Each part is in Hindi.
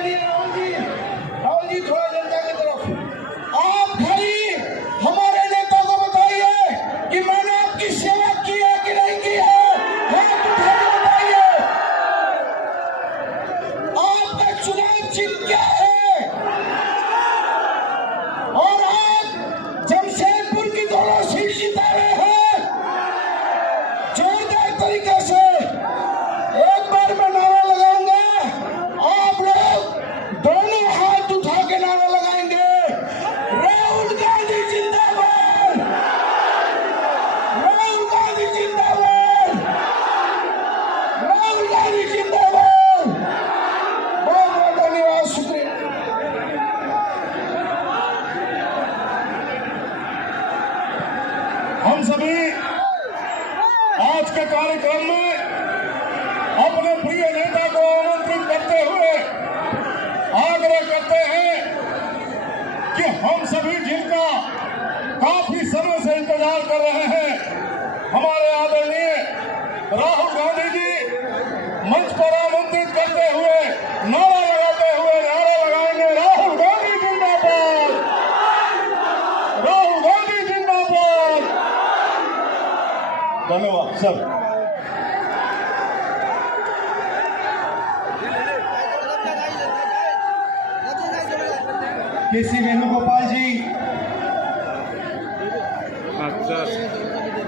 आदरणीय राहुल जी थोड़ा जनता की तरफ आप खड़ी हमारे नेता को बताइए कि मैंने आपकी सेवा की है कि नहीं की है, हाथ उठा के बताइए। आपका चुनाव चिन्ह क्या है और आप जमशेदपुर की दोनों सीट जिता रहे हैं जोरदार तरीके से। एक बार मैं नारा लगाऊंगा, आप लोग दोनों हाथ उठा के नारा लगाएंगे, राहुल गांधी जिंदाबाद, राहुल गांधी जिंदाबाद, राहुल गांधी जिंदाबाद। बहुत बहुत धन्यवाद, शुक्रिया। हम सभी आज के कार्यक्रम में अपने प्रिय नेता को आमंत्रित करते हुए आग्रह करते हैं कि हम सभी जिनका काफी समय से इंतजार कर रहे हैं, हमारे आदरणीय राहुल गांधी जी मंच पर आमंत्रित करते हुए नारा लगाते हुए नारा लगाएंगे, राहुल गांधी जिंदाबाद, राहुल गांधी जिंदाबाद। धन्यवाद सर। केसी वेणुगोपाल जी,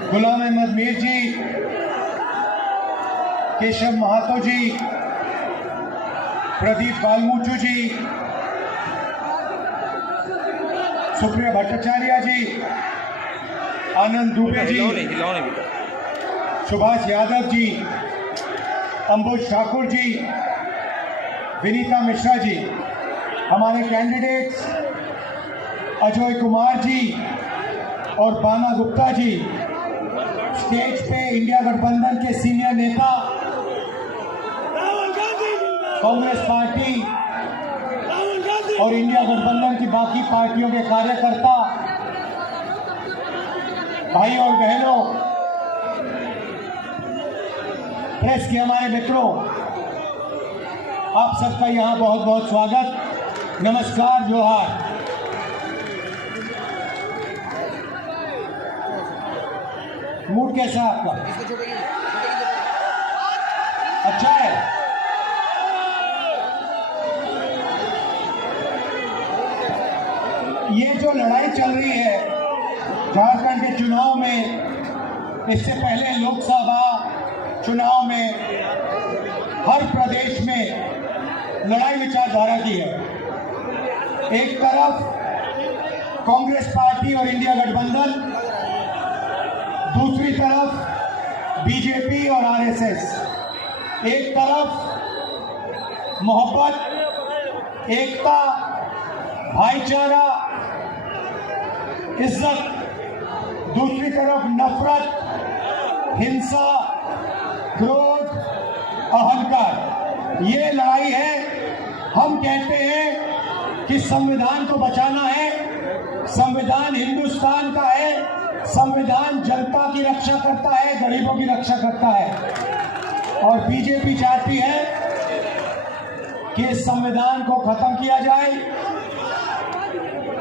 गुलाम अहमद मीर जी, केशव महातो जी, प्रदीप बालमूचू जी, सुप्रिया भट्टाचार्य जी, आनंद दुबे जी, सुभाष यादव जी, अंबुज ठाकुर जी, विनीता मिश्रा जी, हमारे कैंडिडेट्स अजय कुमार जी और बाना गुप्ता जी, स्टेज पे इंडिया गठबंधन के सीनियर नेता, कांग्रेस पार्टी और इंडिया गठबंधन की बाकी पार्टियों के कार्यकर्ता, भाई और बहनों, प्रेस के हमारे मित्रों, आप सबका यहाँ बहुत बहुत स्वागत, नमस्कार, जोहार। मूड कैसा है आपका? अच्छा है। ये जो लड़ाई चल रही है झारखंड के चुनाव में, इससे पहले लोकसभा चुनाव में हर प्रदेश में लड़ाई विचारधारा की है। एक तरफ कांग्रेस पार्टी और इंडिया गठबंधन, दूसरी तरफ बीजेपी और आरएसएस। एक तरफ मोहब्बत, एकता, भाईचारा, इज्जत, दूसरी तरफ नफरत, हिंसा, क्रोध, अहंकार। ये लड़ाई है। हम कहते हैं कि संविधान को बचाना है, संविधान हिंदुस्तान का है, संविधान जनता की रक्षा करता है, गरीबों की रक्षा करता है। और बीजेपी चाहती है कि इस संविधान को खत्म किया जाए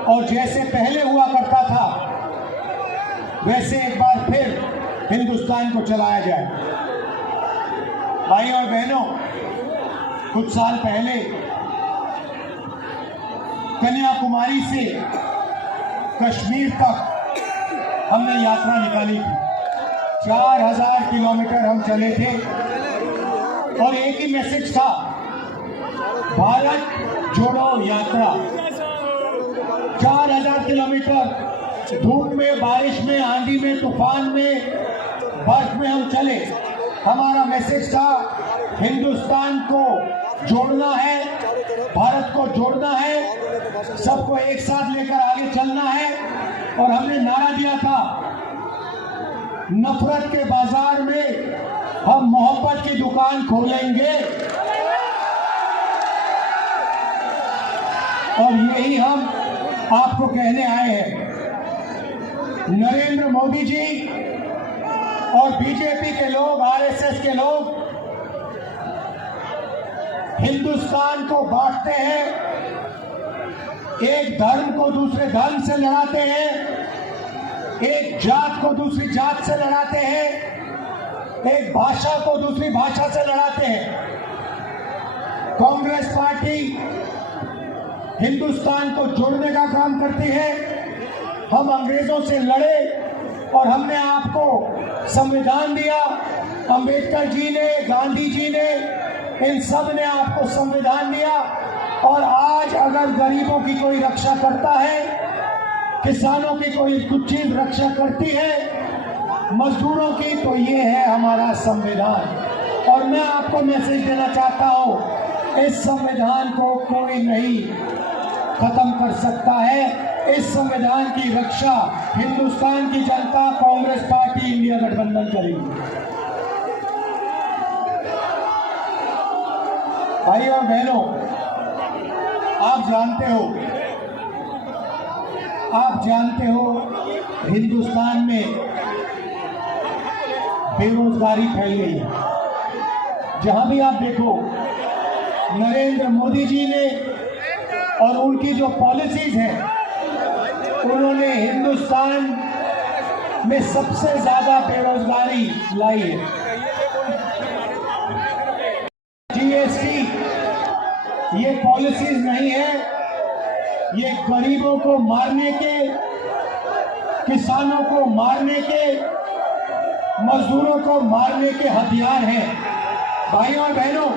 और जैसे पहले हुआ करता था वैसे एक बार फिर हिंदुस्तान को चलाया जाए। भाई और बहनों, कुछ साल पहले कन्याकुमारी से कश्मीर तक हमने यात्रा निकाली थी। 4000 किलोमीटर हम चले थे और एक ही मैसेज था, भारत जोड़ो यात्रा। 4000 किलोमीटर धूप में, बारिश में, आंधी में, तूफान में, बर्फ में हम चले। हमारा मैसेज था, हिंदुस्तान को जोड़ना है, भारत को जोड़ना है, सबको एक साथ लेकर आगे चलना है। और हमने नारा दिया था, नफरत के बाजार में हम मोहब्बत की दुकान खोलेंगे। और यही हम आपको कहने आए हैं। नरेंद्र मोदी जी और बीजेपी के लोग, आरएसएस के लोग हिंदुस्तान को बांटते हैं, एक धर्म को दूसरे धर्म से लड़ाते हैं, एक जात को दूसरी जात से लड़ाते हैं, एक भाषा को दूसरी भाषा से लड़ाते हैं। कांग्रेस पार्टी हिंदुस्तान को जोड़ने का काम करती है। हम अंग्रेजों से लड़े और हमने आपको संविधान दिया। अंबेडकर जी ने, गांधी जी ने, इन सब ने आपको संविधान दिया। और आज अगर गरीबों की कोई रक्षा करता है, किसानों की कोई कुछ चीज रक्षा करती है, मजदूरों की, तो ये है हमारा संविधान। और मैं आपको मैसेज देना चाहता हूं, इस संविधान को कोई नहीं खत्म कर सकता है। इस संविधान की रक्षा हिंदुस्तान की जनता, कांग्रेस पार्टी, इंडिया गठबंधन करेगी। भाई और बहनों, आप जानते हो हिंदुस्तान में बेरोजगारी फैल गई है। जहां भी आप देखो, नरेंद्र मोदी जी ने और उनकी जो पॉलिसीज हैं, उन्होंने हिंदुस्तान में सबसे ज्यादा बेरोजगारी लाई है। जीएसटी ये पॉलिसीज नहीं है, ये गरीबों को मारने के, किसानों को मारने के, मजदूरों को मारने के हथियार हैं। भाई और बहनों,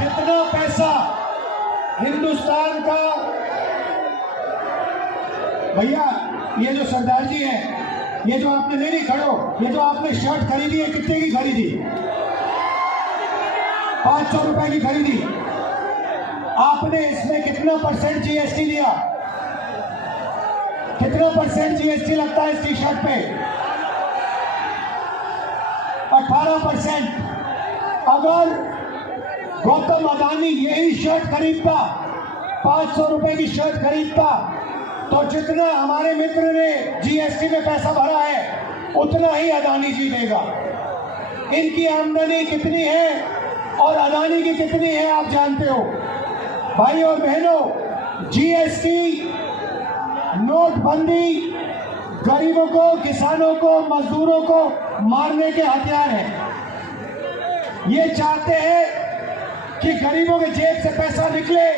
जितना पैसा हिंदुस्तान का, भैया ये जो सरदार जी हैं, ये जो आपने नहीं खड़ो, ये जो आपने शर्ट खरीदी है, कितने की खरीदी? 500 रुपए की खरीदी। आपने इसमें कितना परसेंट जीएसटी दिया? कितना परसेंट जीएसटी लगता है इस टी शर्ट पे? 18%। अगर गौतम अदानी यही शर्ट खरीदता, 500 रुपए की शर्ट खरीदता, तो जितना हमारे मित्र ने जीएसटी में पैसा भरा है, उतना ही अदानी जी देगा। इनकी आमदनी कितनी है और अदानी की कितनी है, आप जानते हो। भाई और बहनों, जीएसटी, नोटबंदी गरीबों को, किसानों को, मजदूरों को मारने के हथियार हैं। ये चाहते हैं कि गरीबों के जेब से पैसा निकले,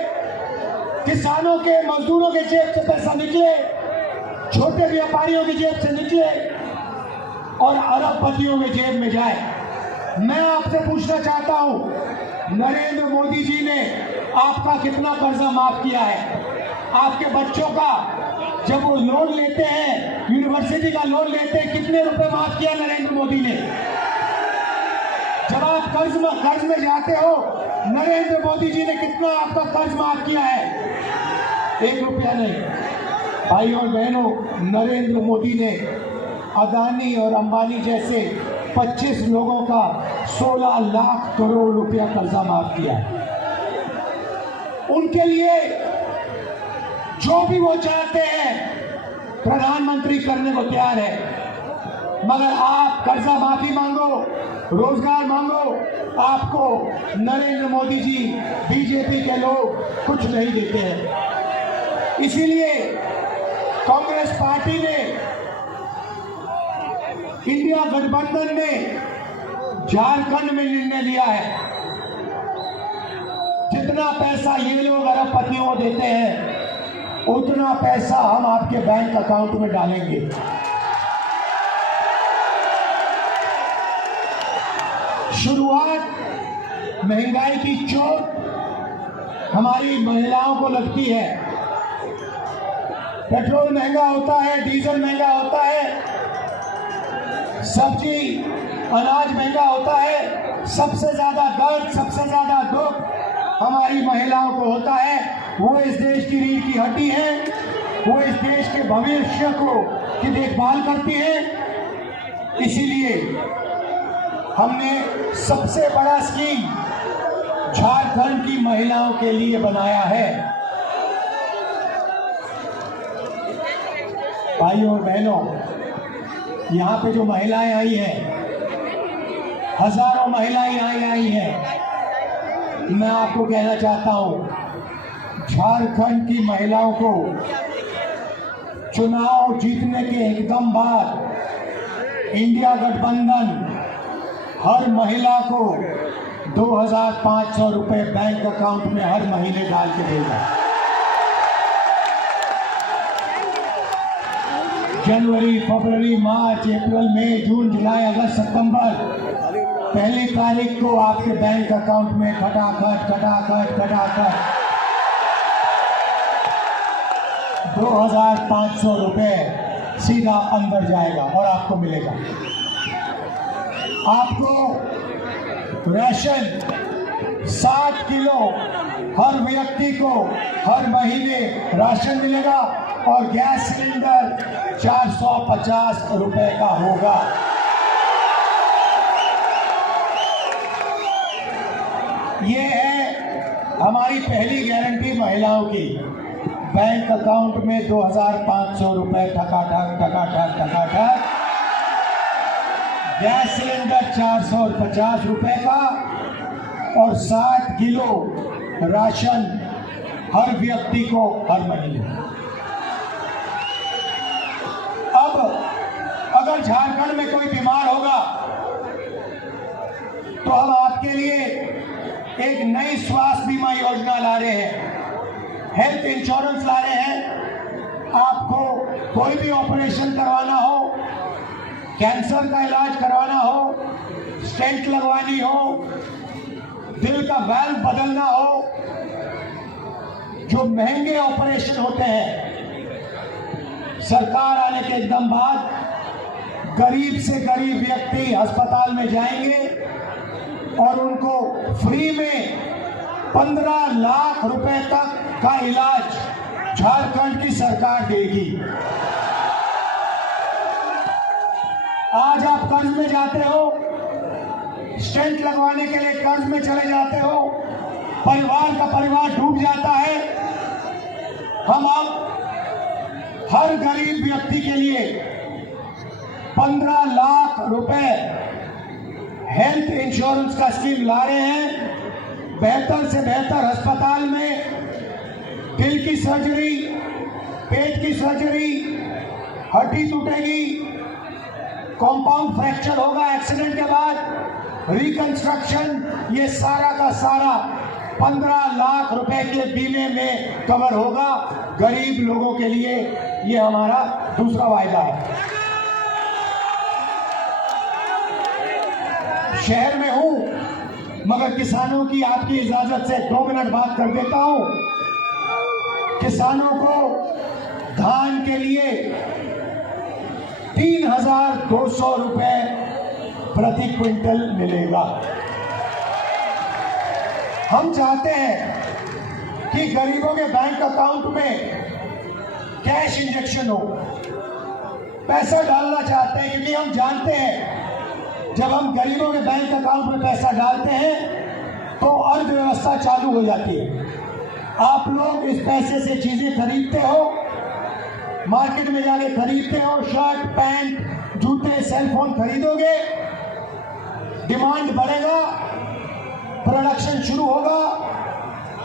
किसानों के, मजदूरों के जेब से पैसा निकले, छोटे व्यापारियों की जेब से निकले और अरबपतियों के जेब में जाए। मैं आपसे पूछना चाहता हूं, नरेंद्र मोदी जी ने आपका कितना कर्जा माफ किया है? आपके बच्चों का जब वो लोन लेते हैं, यूनिवर्सिटी का लोन लेते हैं, कितने रुपए माफ किया नरेंद्र मोदी ने? जब आप कर्ज में जाते हो, नरेंद्र मोदी जी ने कितना आपका कर्ज माफ किया है? 1 रुपया नहीं। भाई और बहनों, नरेंद्र मोदी ने अदानी और अंबानी जैसे 25 लोगों का 16 लाख करोड़ रुपया कर्जा माफ किया है। उनके लिए जो भी वो चाहते हैं प्रधानमंत्री करने को तैयार है। मगर आप कर्जा माफी मांगो, रोजगार मांगो, आपको नरेंद्र मोदी जी, बीजेपी के लोग कुछ नहीं देते हैं। इसीलिए कांग्रेस पार्टी ने, इंडिया गठबंधन ने झारखंड में निर्णय लिया है, जितना पैसा ये लोग अरबपतियों को देते हैं, उतना पैसा हम आपके बैंक अकाउंट में डालेंगे। शुरुआत महंगाई की चोट हमारी महिलाओं को लगती है। पेट्रोल महंगा होता है, डीजल महंगा होता है, सब्जी अनाज महंगा होता है। सबसे ज्यादा दर्द, सबसे ज्यादा दुख हमारी महिलाओं को होता है। वो इस देश की रीढ़ की हड्डी है, वो इस देश के भविष्य की देखभाल करती है। इसीलिए हमने सबसे बड़ा स्कीम झारखंड की महिलाओं के लिए बनाया है। भाइयों और बहनों, यहाँ पे जो महिलाएं आई हैं, हजारों महिलाएं आई हैं, मैं आपको कहना चाहता हूं, झारखंड की महिलाओं को चुनाव जीतने के एकदम बाद इंडिया गठबंधन हर महिला को 2,500 रुपए बैंक अकाउंट में हर महीने डाल के देगा। जनवरी, फरवरी, मार्च, अप्रैल, मई, जून, जुलाई, अगस्त, सितंबर, पहली तारीख को आपके बैंक अकाउंट में खटाखट 2,500 रुपए सीधा अंदर जाएगा और आपको मिलेगा। आपको राशन 7 किलो हर व्यक्ति को हर महीने राशन मिलेगा और गैस सिलेंडर 450 रुपए का होगा। ये है हमारी पहली गारंटी महिलाओं की। बैंक अकाउंट में 2,500 रुपए ठकाठक। गैस सिलेंडर 450 रुपए का और 60 किलो राशन हर व्यक्ति को हर महीने। अब अगर झारखंड में कोई बीमार होगा तो हम आपके लिए एक नई स्वास्थ्य बीमा योजना ला रहे हैं, हेल्थ इंश्योरेंस ला रहे हैं। आपको कोई भी ऑपरेशन करवाना हो, कैंसर का इलाज करवाना हो, स्टेंट लगवानी हो, दिल का वाल्व बदलना हो, जो महंगे ऑपरेशन होते हैं, सरकार आने के एकदम बाद गरीब से गरीब व्यक्ति अस्पताल में जाएंगे और उनको फ्री में 15 लाख रुपए तक का इलाज झारखंड की सरकार देगी। आज आप कर्ज में जाते हो, स्टेंट लगवाने के लिए कर्ज में चले जाते हो, परिवार का परिवार डूब जाता है। हम अब हर गरीब व्यक्ति के लिए 15 लाख रुपए हेल्थ इंश्योरेंस का स्कीम ला रहे हैं। बेहतर से बेहतर अस्पताल में दिल की सर्जरी, पेट की सर्जरी, हड्डी टूटेगी, कॉम्पाउंड फ्रैक्चर होगा एक्सीडेंट के बाद, रिकंस्ट्रक्शन, ये सारा का सारा 15 लाख रुपए के बीमे में कवर होगा गरीब लोगों के लिए। ये हमारा दूसरा वायदा है। शहर में हूं मगर किसानों की आपकी इजाजत से 2 मिनट बात कर देता हूं। किसानों को धान के लिए 3,200 रुपए प्रति क्विंटल मिलेगा। हम चाहते हैं कि गरीबों के बैंक अकाउंट में कैश इंजेक्शन हो, पैसा डालना चाहते हैं, क्योंकि हम जानते हैं जब हम गरीबों के बैंक अकाउंट में पैसा डालते हैं तो अर्थव्यवस्था चालू हो जाती है। आप लोग इस पैसे से चीजें खरीदते हो, मार्केट में जाके खरीदते हो, शर्ट, पैंट, जूते, सेलफोन खरीदोगे, डिमांड बढ़ेगा, प्रोडक्शन शुरू होगा,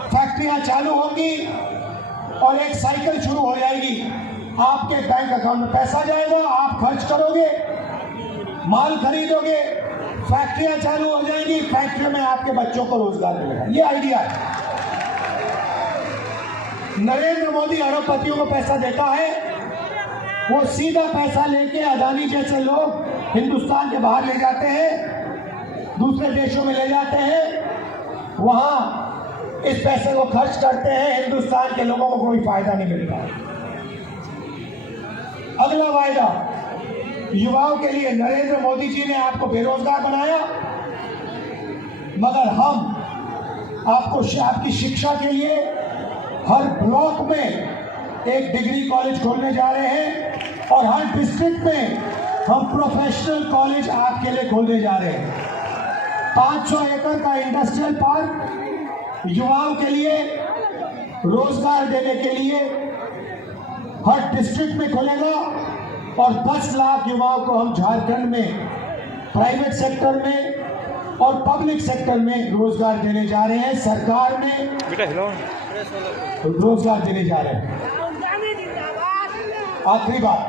फैक्ट्रियां चालू होंगी और एक साइकिल शुरू हो जाएगी। आपके बैंक अकाउंट में पैसा जाएगा, आप खर्च करोगे, माल खरीदोगे, फैक्ट्रियां चालू हो जाएंगी, फैक्ट्री में आपके बच्चों को रोजगार मिलेगा। ये आइडिया है। नरेंद्र मोदी अरबपतियों को पैसा देता है, वो सीधा पैसा लेके अदानी जैसे लोग हिंदुस्तान के बाहर ले जाते हैं, दूसरे देशों में ले जाते हैं, वहां इस पैसे को खर्च करते हैं, हिंदुस्तान के लोगों को कोई फायदा नहीं मिलता। अगला वायदा युवाओं के लिए, नरेंद्र मोदी जी ने आपको बेरोजगार बनाया, मगर हम आपको आपकी शिक्षा के लिए हर ब्लॉक में एक डिग्री कॉलेज खोलने जा रहे हैं और हर डिस्ट्रिक्ट में हम प्रोफेशनल कॉलेज आपके लिए खोलने जा रहे हैं। 500 एकड़ का इंडस्ट्रियल पार्क युवाओं के लिए रोजगार देने के लिए हर डिस्ट्रिक्ट में खोलेगा और 10 लाख युवाओं को हम झारखंड में प्राइवेट सेक्टर में और पब्लिक सेक्टर में रोजगार देने जा रहे हैं। सरकार में रोजगार देने जा रहे हैं। आखिरी बात,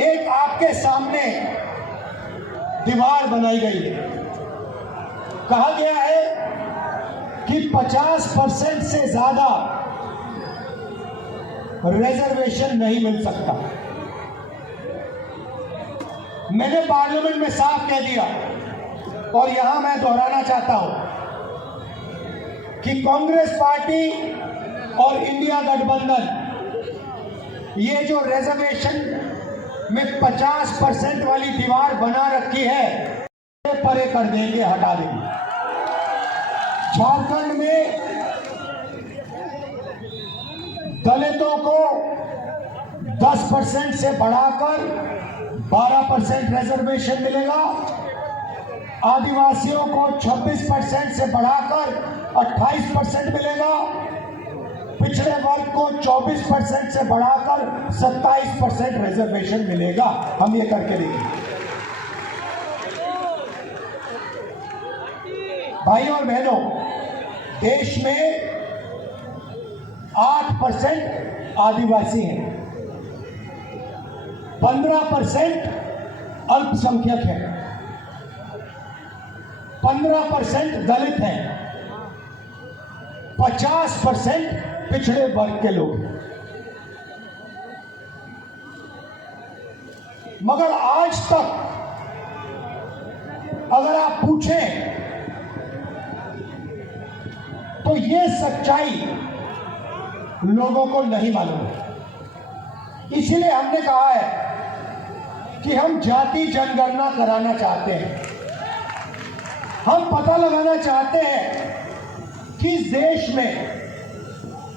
एक आपके सामने दीवार बनाई गई है। कहा गया है कि 50% से ज्यादा रिजर्वेशन नहीं मिल सकता। मैंने पार्लियामेंट में साफ कह दिया और यहां मैं दोहराना चाहता हूं कि कांग्रेस पार्टी और इंडिया गठबंधन ये जो रिजर्वेशन में 50% वाली दीवार बना रखी है, परे कर देंगे, हटा देंगे। झारखंड में दलितों को 10% से बढ़ाकर 12% रिजर्वेशन मिलेगा। आदिवासियों को 26% से बढ़ाकर 28% मिलेगा। पिछड़े वर्ग को 24% से बढ़ाकर 27% रिजर्वेशन मिलेगा। हम ये करके देंगे। भाई और बहनों, देश में 8% आदिवासी हैं, 15% अल्पसंख्यक हैं, 15% दलित हैं, 50% पिछड़े वर्ग के लोग हैं। मगर आज तक अगर आप पूछें तो ये सच्चाई लोगों को नहीं मालूम है। इसीलिए हमने कहा है कि हम जाति जनगणना कराना चाहते हैं। हम पता लगाना चाहते हैं कि इस देश में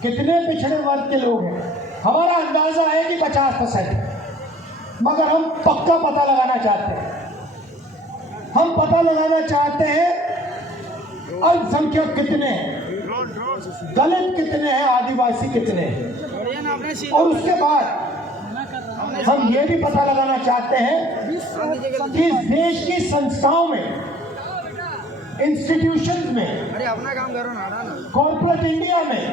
कितने पिछड़े वर्ग के लोग हैं। हमारा अंदाजा है कि 50%, मगर हम पक्का पता लगाना चाहते हैं। हम पता लगाना चाहते हैं अल्पसंख्यक कितने हैं, दलित कितने हैं, आदिवासी कितने हैं, और उसके बाद हम ये भी पता लगाना चाहते हैं कि इस देश की संस्थाओं में, इंस्टीट्यूशंस में, अरे अपना काम करो ना, कॉर्पोरेट इंडिया में,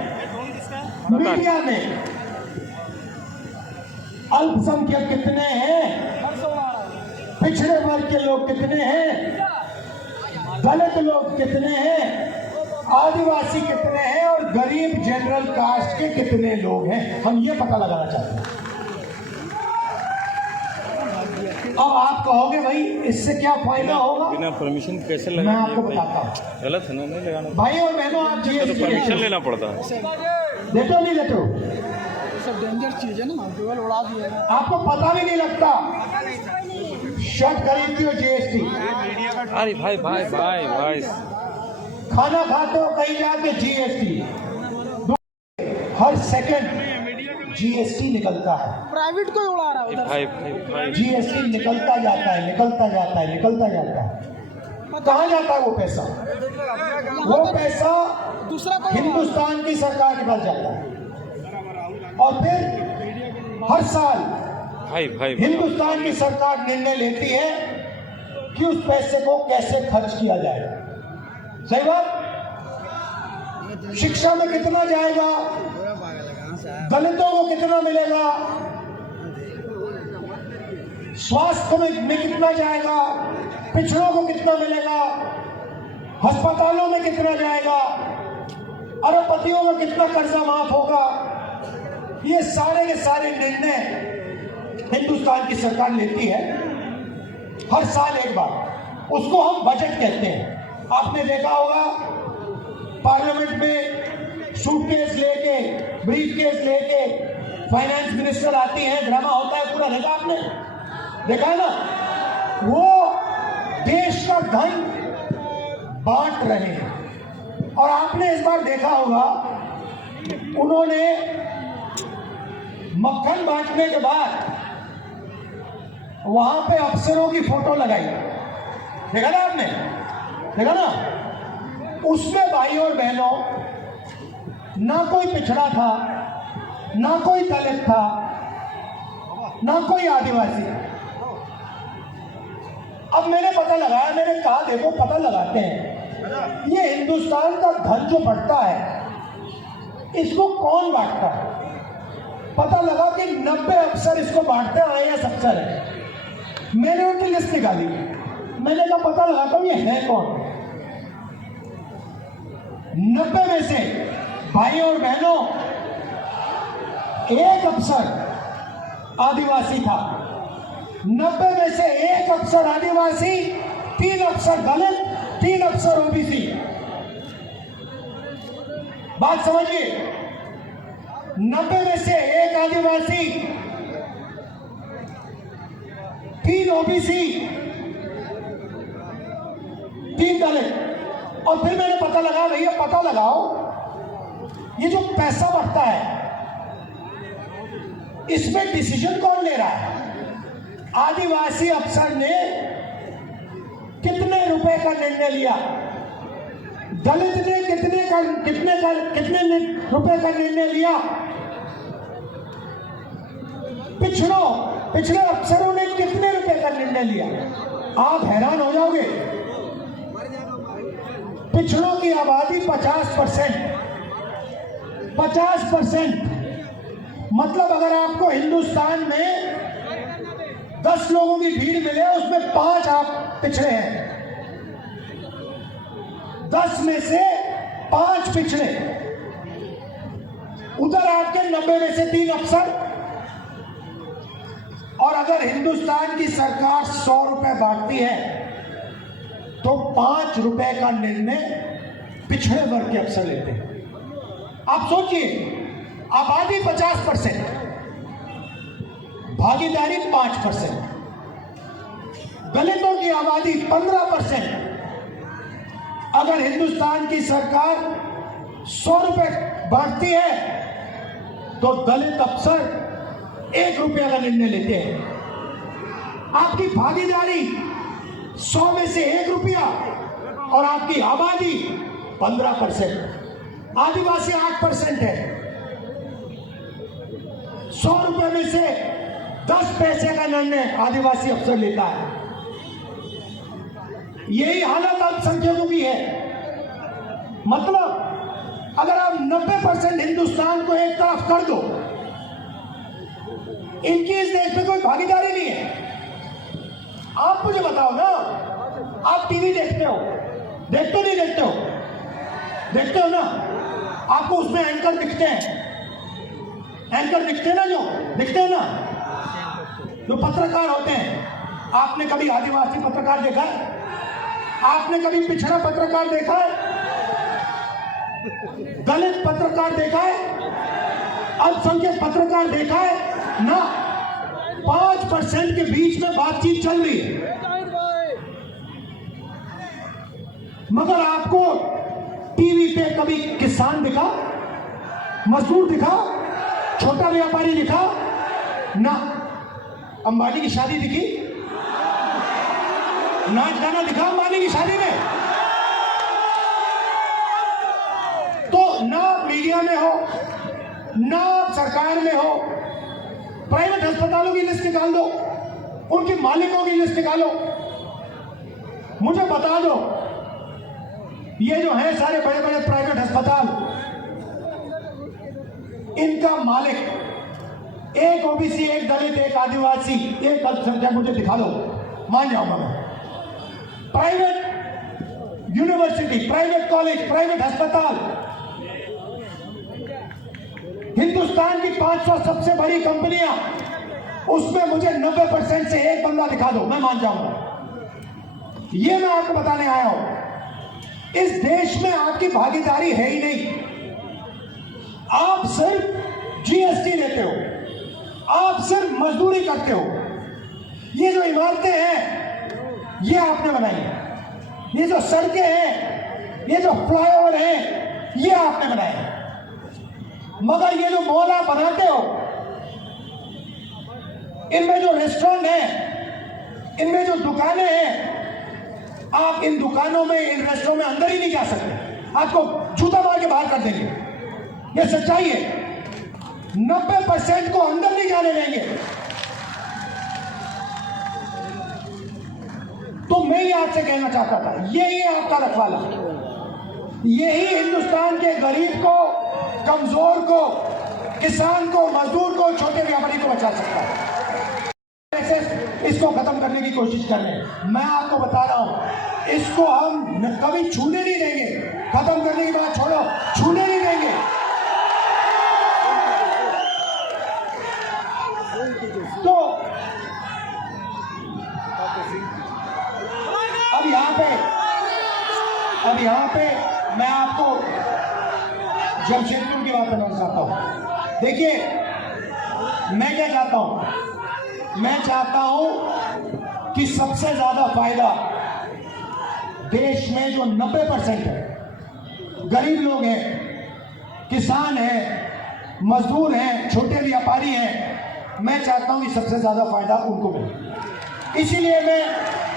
मीडिया में अल्पसंख्यक कितने हैं, पिछड़े वर्ग के लोग कितने हैं, दलित लोग कितने हैं, आदिवासी कितने हैं और गरीब जनरल कास्ट के कितने लोग हैं। हम ये पता लगाना चाहते हैं। अब आप कहोगे भाई इससे क्या फायदा होगा? बिना परमिशन कैसे मैं लगाएंगे? आपको बताता हूँ। गलत है ना, नहीं लगाना। भाई और बहनों, आप तो परमिशन लेना पड़ता है। देते हो नहीं देते हो? सब डेंजर चीज है ना, केवल उड़ा दिया। आपको पता भी नहीं लगता। शर्ट खरीदती हो जीएसटी, अरे भाई भाई भाई भाई, खाना खाते हो कहीं जाके जीएसटी, हर सेकंड जीएसटी निकलता है। प्राइवेट को ही उड़ा रहा है उधर। भाई भाई भाई, जीएसटी निकलता जाता है, निकलता जाता है, निकलता जाता है। कहाँ जाता है वो पैसा? वो पैसा दूसरा को हिंदुस्तान की सरकार के पास जाता है और फिर हर साल भाई भाई, हिंदुस्तान की सरकार निर्णय लेती है कि उस पैसे को कैसे खर्च किया जाए। सही बात? शिक्षा में कितना जाएगा, दलितों को कितना मिलेगा, स्वास्थ्य में कितना जाएगा, पिछड़ों को कितना मिलेगा, अस्पतालों में कितना जाएगा, अरबपतियों का कितना कर्जा माफ होगा। ये सारे के सारे निर्णय हिंदुस्तान की सरकार लेती है हर साल एक बार। उसको हम बजट कहते हैं। आपने देखा होगा पार्लियामेंट में सूटकेस लेके, ब्रीफकेस लेके फाइनेंस मिनिस्टर आती है, ड्रामा होता है पूरा। देखा आपने? देखा है ना? वो देश का धन बांट रहे हैं। और आपने इस बार देखा होगा उन्होंने मक्खन बांटने के बाद वहां पे अफसरों की फोटो लगाई। देखा ना आपने? देखा ना? उसमें भाई और बहनों ना कोई पिछड़ा था, ना कोई दलित था, ना कोई आदिवासी। अब मैंने पता लगाया, मैंने कहा देखो पता लगाते हैं ये हिंदुस्तान का धन जो बढ़ता है इसको कौन बांटता है। पता लगा कि 90 अफसर इसको बांटते हैं, IAS अफसर है। मैंने उनकी लिस्ट निकाली, मैंने कहा पता लगाता हूं ये है कौन। 90 में से भाई और बहनों एक अफसर आदिवासी था, 90 में से एक अफसर आदिवासी, 3 अफसर दलित, 3 अफसर ओबीसी। बात समझिए, 90 में से एक आदिवासी, 3 ओबीसी, 3 दलित। और फिर मैंने पता लगा, भैया पता लगाओ ये जो पैसा बढ़ता है इसमें डिसीजन कौन ले रहा है। आदिवासी अफसर ने कितने रुपए का निर्णय लिया, दलित ने कितने रुपए का निर्णय लिया, पिछले अफसरों ने कितने रुपए का निर्णय लिया। आप हैरान हो जाओगे, पिछड़ों की आबादी 50%। मतलब अगर आपको हिंदुस्तान में 10 लोगों की भीड़ मिले उसमें 5 आप पिछड़े हैं, 10 में से 5 पिछड़े। उधर आपके 90 में से 3 अफसर। और अगर हिंदुस्तान की सरकार 100 रुपए बांटती है तो 5 रुपए का निर्णय पिछड़े वर्ग के अफसर लेते हैं। आप सोचिए, आबादी 50%, भागीदारी 5%, दलितों की आबादी 15%। अगर हिंदुस्तान की सरकार 100 रुपए बांटती है तो दलित अफसर 1 रुपया का निर्णय लेते हैं। आपकी भागीदारी 100 में से 1 रुपया और आपकी आबादी 15%। आदिवासी 8% है। 100 रुपए में से 10 पैसे का निर्णय आदिवासी अफसर लेता है। यही हालत अल्पसंख्यकों की है। मतलब अगर आप 90% हिंदुस्तान को एक तरफ कर दो, इनकी इस देश में कोई भागीदारी नहीं है। आप मुझे बताओ ना, आप टीवी देखते हो नहीं देखते हो? देखते हो ना, आपको उसमें एंकर दिखते हैं, एंकर दिखते हैं ना, जो दिखते हैं ना, जो पत्रकार होते हैं। आपने कभी आदिवासी पत्रकार देखा है? आपने कभी पिछड़ा पत्रकार देखा है? दलित पत्रकार देखा है? अल्पसंख्यक पत्रकार देखा है? ना। 5% के बीच में बातचीत चल रही है। मगर आपको टीवी पे कभी किसान दिखा, मजदूर दिखा, छोटा व्यापारी दिखा? ना। अंबानी की शादी दिखी? नाच गाना दिखा अंबानी की शादी में? तो ना मीडिया में हो, ना सरकार में हो। प्राइवेट अस्पतालों की लिस्ट निकाल दो, उनके मालिकों की लिस्ट निकालो, मुझे बता दो। ये जो है सारे बड़े बड़े प्राइवेट अस्पताल, इनका मालिक एक ओबीसी, एक दलित, एक आदिवासी, एक अल्पसंख्यक, मुझे दिखा दो, मान जाऊंगा मैं। Private university, private college, private अस्पताल, हिंदुस्तान की 500 सबसे बड़ी कंपनियां, उसमें मुझे 90% से एक बंदा दिखा दो, मैं मान जाऊंगा। ये मैं आपको बताने आया हूं। इस देश में आपकी भागीदारी है ही नहीं। आप सिर्फ जीएसटी लेते हो, आप सिर्फ मजदूरी करते हो। ये जो इमारतें हैं ये आपने बनाई है, ये जो सड़कें हैं, ये जो फ्लाईओवर हैं, ये आपने बनाए हैं। मगर ये जो मॉल आप बनाते हो, इनमें जो रेस्टोरेंट है, इनमें जो दुकानें हैं, आप इन दुकानों में, इन रेस्टोरेंट में अंदर ही नहीं जा सकते। आपको जूता मार के बाहर कर देंगे। ये सच्चाई है। 90% को अंदर नहीं जाने देंगे। तो मैं ही आपसे कहना चाहता था, यही है आपका रखवाला, यही हिंदुस्तान के गरीब को, कमजोर को, किसान को, मजदूर को, छोटे व्यापारी को बचा सकता है। इसको खत्म करने की कोशिश कर रहे हैं। मैं आपको बता रहा हूं, इसको हम कभी छूने नहीं देंगे। खत्म करने की बात छोड़ो, छूने नहीं देंगे। तो अब यहां पे मैं आपको जमशेदपुर की बात करना चाहता हूं। देखिए, मैं क्या चाहता हूं, मैं चाहता हूं कि सबसे ज्यादा फायदा देश में जो 90% है, गरीब लोग हैं, किसान हैं, मजदूर हैं, छोटे व्यापारी हैं, मैं चाहता हूं कि सबसे ज्यादा फायदा उनको मिले। इसीलिए मैं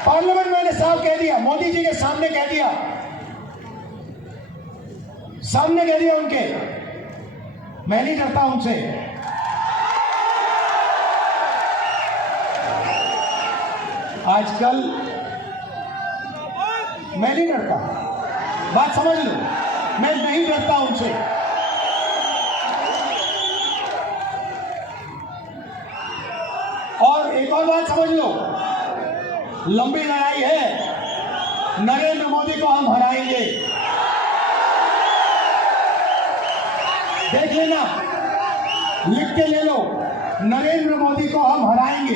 पार्लियामेंट में मैंने साफ कह दिया, मोदी जी के सामने कह दिया उनके, मैं नहीं डरता उनसे। आजकल मैं नहीं डरता, बात समझ लो, मैं नहीं डरता उनसे। और एक और बात समझ लो, लंबी लड़ाई है, नरेंद्र मोदी को हम हराएंगे। देख लेना, लिख के ले लो, नरेंद्र मोदी को हम हराएंगे।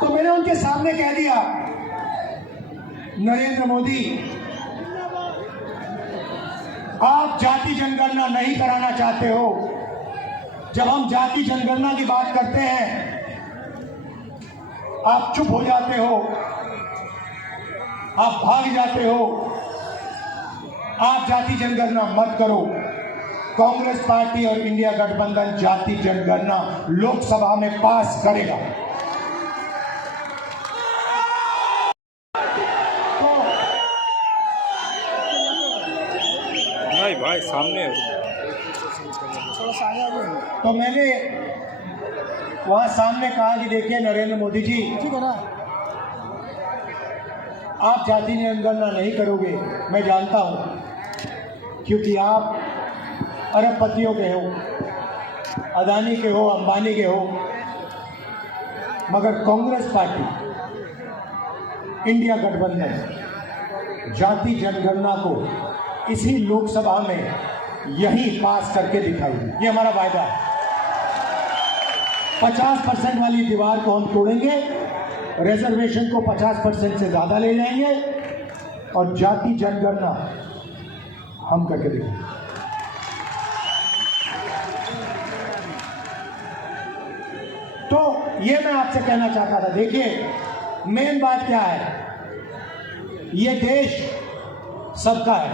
तो मैंने उनके सामने कह दिया, नरेंद्र मोदी, आप जाति जनगणना नहीं कराना चाहते हो। जब हम जाति जनगणना की बात करते हैं, आप चुप हो जाते हो, आप भाग जाते हो। आप जाति जनगणना मत करो। कांग्रेस पार्टी और इंडिया गठबंधन जाति जनगणना लोकसभा में पास करेगा। नहीं भाई, सामने तो मैंने वहां सामने कहा कि देखिए नरेंद्र मोदी जी, ठीक है ना, आप जाति जनगणना नहीं करोगे, मैं जानता हूं, क्योंकि आप अरबपतियों के हो, अदानी के हो, अंबानी के हो। मगर कांग्रेस पार्टी, इंडिया गठबंधन जाति जनगणना को इसी लोकसभा में यही पास करके दिखाएगी। ये हमारा वायदा है। 50% वाली दीवार को हम तोड़ेंगे, रिजर्वेशन को 50% से ज्यादा ले जाएंगे और जाति जनगणना हम करके देखेंगे। तो ये मैं आपसे कहना चाहता था। देखिए, मेन बात क्या है, ये देश सबका है,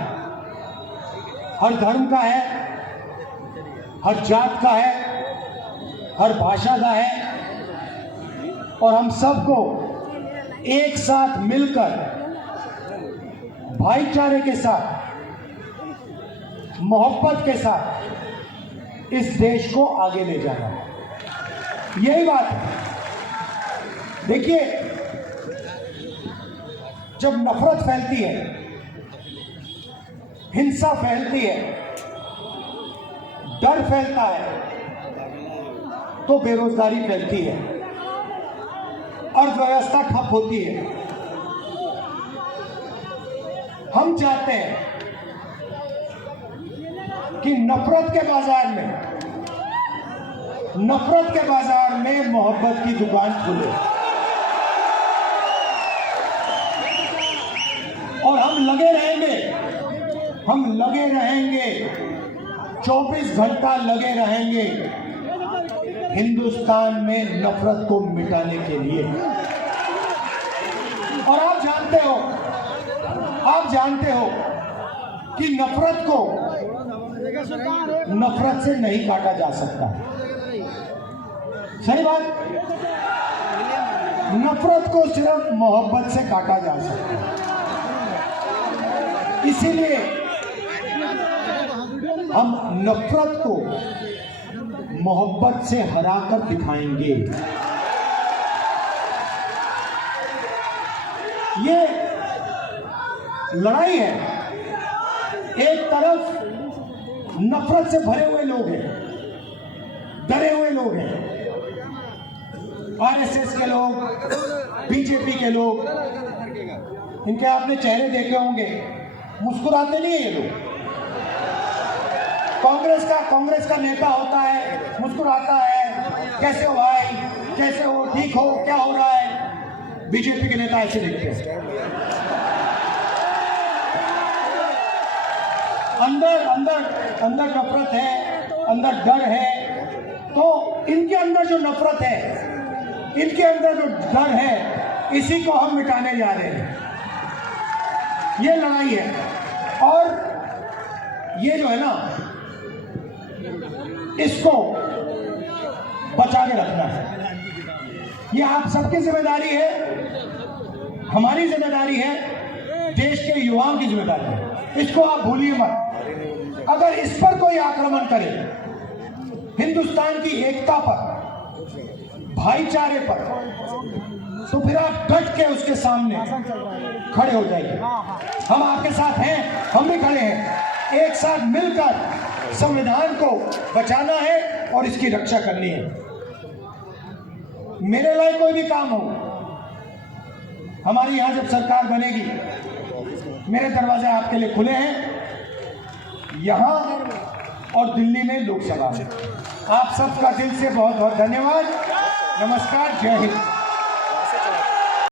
हर धर्म का है, हर जात का है, हर भाषा का है, और हम सबको एक साथ मिलकर भाईचारे के साथ, मोहब्बत के साथ इस देश को आगे ले जाना है। यही बात है। देखिए, जब नफरत फैलती है, हिंसा फैलती है, डर फैलता है, तो बेरोजगारी फैलती है, अर्थव्यवस्था ठप होती है। हम चाहते हैं कि नफरत के बाजार में मोहब्बत की दुकान खुले, और हम लगे रहेंगे 24 घंटा लगे रहेंगे हिंदुस्तान में नफरत को मिटाने के लिए। और आप जानते हो कि नफरत से नहीं काटा जा सकता। सही बात, नफरत को सिर्फ मोहब्बत से काटा जा सकता है। इसीलिए हम नफरत को मोहब्बत से हराकर दिखाएंगे। ये लड़ाई है। एक तरफ नफरत से भरे हुए लोग हैं, डरे हुए लोग हैं, आरएसएस के लोग, बीजेपी के लोग, इनके आपने चेहरे देखे होंगे, मुस्कुराते नहीं है ये लोग। कांग्रेस का नेता होता है, मुस्कुराता है, कैसे हो भाई, कैसे हो, ठीक हो, क्या हो रहा है। बीजेपी के नेता ऐसे दिखते हैं। अंदर नफरत है, अंदर डर है। तो इनके अंदर जो नफरत है, इनके अंदर जो डर है, इसी को हम मिटाने जा रहे हैं। ये लड़ाई है और ये जो है ना, इसको बचा के रखना है। ये आप सबकी जिम्मेदारी है, हमारी जिम्मेदारी है, देश के युवाओं की जिम्मेदारी है। इसको आप भूलिए मत। अगर इस पर कोई आक्रमण करे, हिंदुस्तान की एकता पर, भाईचारे पर, तो फिर आप डट के उसके सामने खड़े हो जाइए। हम आपके साथ हैं, हम भी खड़े हैं। एक साथ मिलकर संविधान को बचाना है और इसकी रक्षा करनी है। मेरे लिए कोई भी काम हो, हमारी यहां जब सरकार बनेगी, मेरे दरवाजे आपके लिए खुले हैं, यहां और दिल्ली में लोकसभा में। आप सबका दिल से बहुत बहुत धन्यवाद। नमस्कार, जय हिंद।